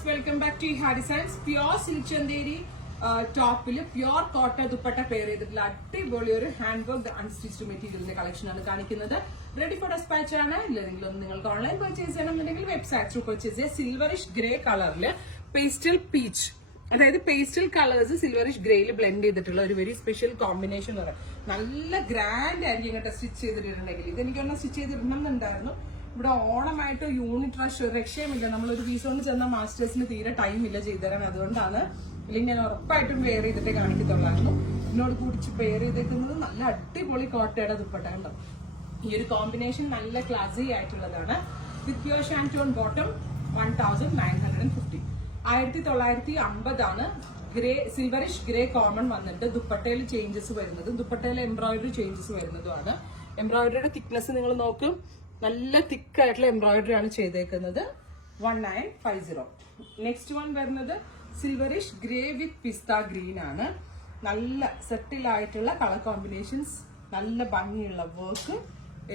Viewers, welcome back to ha designs. Pure silk Chanderi ടോപ്പില് pure cotton dupatta pair ചെയ്തിട്ടുള്ള അടിപൊളി ഒരു ഹാൻഡ് വർക്ക് അൺസ്റ്റിച്ച്ഡ് മെറ്റീരിയലിന്റെ കളക്ഷൻ ആണ് കാണിക്കുന്നത്. റെഡി ഫോർ ഡെസ്പാച്ച് ആണ്. ഇല്ലെങ്കിൽ ഒന്ന് നിങ്ങൾക്ക് ഓൺലൈൻ പർച്ചേസ് ചെയ്യണമെന്നുണ്ടെങ്കിൽ വെബ്സൈറ്റ് ത്രൂ പർച്ചേസ് ചെയ്യാം. സിൽവറിഷ് ഗ്രേ കളറില് പേസ്റ്റൽ പീച്ച്, അതായത് പേസ്റ്റൽ കളേഴ്സ് സിൽവറിഷ് ഗ്രേയിൽ ബ്ലെൻഡ് ചെയ്തിട്ടുള്ള ഒരു വെരി സ്പെഷ്യൽ കോമ്പിനേഷൻ എന്ന് പറയാം. നല്ല ഗ്രാൻഡ് ആയിരിക്കും ഇങ്ങോട്ട് സ്റ്റിച്ച് ചെയ്തിട്ടുണ്ടെങ്കിൽ. ഇതെനിക്കൊന്ന് സ്റ്റിച്ച് ചെയ്തിടണമെന്നുണ്ടായിരുന്നു. ഇവിടെ ഓണമായിട്ട് യൂണിറ്റ് റഷ് രക്ഷയുമില്ല. നമ്മളൊരു പീസ് കൊണ്ട് ചെന്ന മാസ്റ്റേഴ്സിന് തീരെ ടൈം ഇല്ല ചെയ്തുതരാൻ. അതുകൊണ്ടാണ്, അല്ലെങ്കിൽ ഞാൻ ഉറപ്പായിട്ടും വെയർ ചെയ്തിട്ടേ കാണിക്കത്തുള്ളായിരുന്നു. ഇതിനോട് കുടിച്ച് പെയർ ചെയ്തേക്കുന്നത് നല്ല അടിപൊളി കോട്ടയുടെ ദുപ്പട്ട കണ്ടോ. ഈ ഒരു കോമ്പിനേഷൻ നല്ല ക്ലാസി ആയിട്ടുള്ളതാണ്. വിത്ത് പ്യൂർ ഷാൻറ്റോൺ ബോട്ടം 1950. 1950 ആണ്. ഗ്രേ സിൽവറിഷ് ഗ്രേ കോമൺ വന്നിട്ട് ദുപ്പട്ടയിൽ ചേഞ്ചസ് വരുന്നതും ദുപ്പട്ടയിൽ എംബ്രോയിഡറി ചേഞ്ചസ് വരുന്നതുമാണ്. എംബ്രോയിഡറിയുടെ തിക്നെസ് നിങ്ങൾ നോക്കും, നല്ല തിക്കായിട്ടുള്ള എംബ്രോയിഡറി ആണ് ചെയ്തേക്കുന്നത്. 1950. നെക്സ്റ്റ് വൺ വരുന്നത് സിൽവറിഷ് ഗ്രേ വിത്ത് പിസ്ത ഗ്രീൻ ആണ്. നല്ല സെറ്റിലായിട്ടുള്ള കളർ കോമ്പിനേഷൻസ്, നല്ല ഭംഗിയുള്ള വർക്ക്,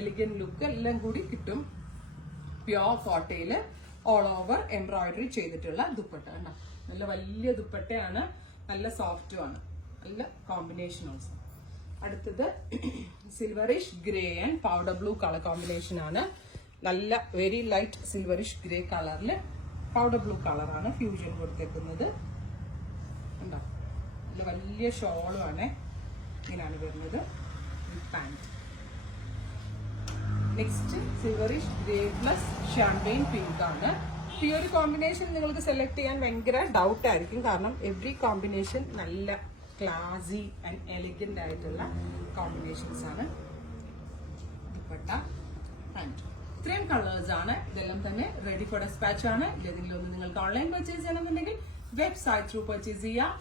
എലിഗന്റ് ലുക്ക് എല്ലാം കൂടി കിട്ടും. പ്യോർ കോട്ടയില് ഓൾ ഓവർ എംബ്രോയിഡറി ചെയ്തിട്ടുള്ള ദുപ്പട്ട. നല്ല വലിയ ദുപ്പട്ടയാണ്, നല്ല സോഫ്റ്റും ആണ്, നല്ല കോമ്പിനേഷൻ ഓൾസോ. അടുത്തത് silverish grey and powder blue colour combination ആണ്. നല്ല വെരി ലൈറ്റ് സിൽവറിഷ് ഗ്രേ കളറില് പൗഡർ ബ്ലൂ കളറാണ് ഫ്യൂഷൻ കൊടുത്തേക്കുന്നത്. ഉണ്ടോ, നല്ല വലിയ ഷോളും ആണ്. ഇങ്ങനെയാണ് വരുന്നത് with pant. Next silverish grey plus champagne pink ആണ്. ഈ ഒരു കോമ്പിനേഷൻ നിങ്ങൾക്ക് സെലക്ട് ചെയ്യാൻ ഭയങ്കര ഡൗട്ട് ആയിരിക്കും, കാരണം എവറി കോമ്പിനേഷൻ നല്ല ക്ലാസി ആൻഡ് എലിഗന്റ് ആയിട്ടുള്ള കോമ്പിനേഷൻസ് ആണ്. ദുപ്പട്ട പാന്റ് ഇത്രയും കളേഴ്സ് ആണ്. ഇതെല്ലാം തന്നെ റെഡി ഫോർ ഡെസ്പാച്ച് ആണ്. ഇല്ലെങ്കിലും ഒന്ന് നിങ്ങൾക്ക് ഓൺലൈൻ പർച്ചേസ് ചെയ്യണമെന്നുണ്ടെങ്കിൽ വെബ്സൈറ്റ് ത്രൂ പർച്ചേസ് ചെയ്യാം.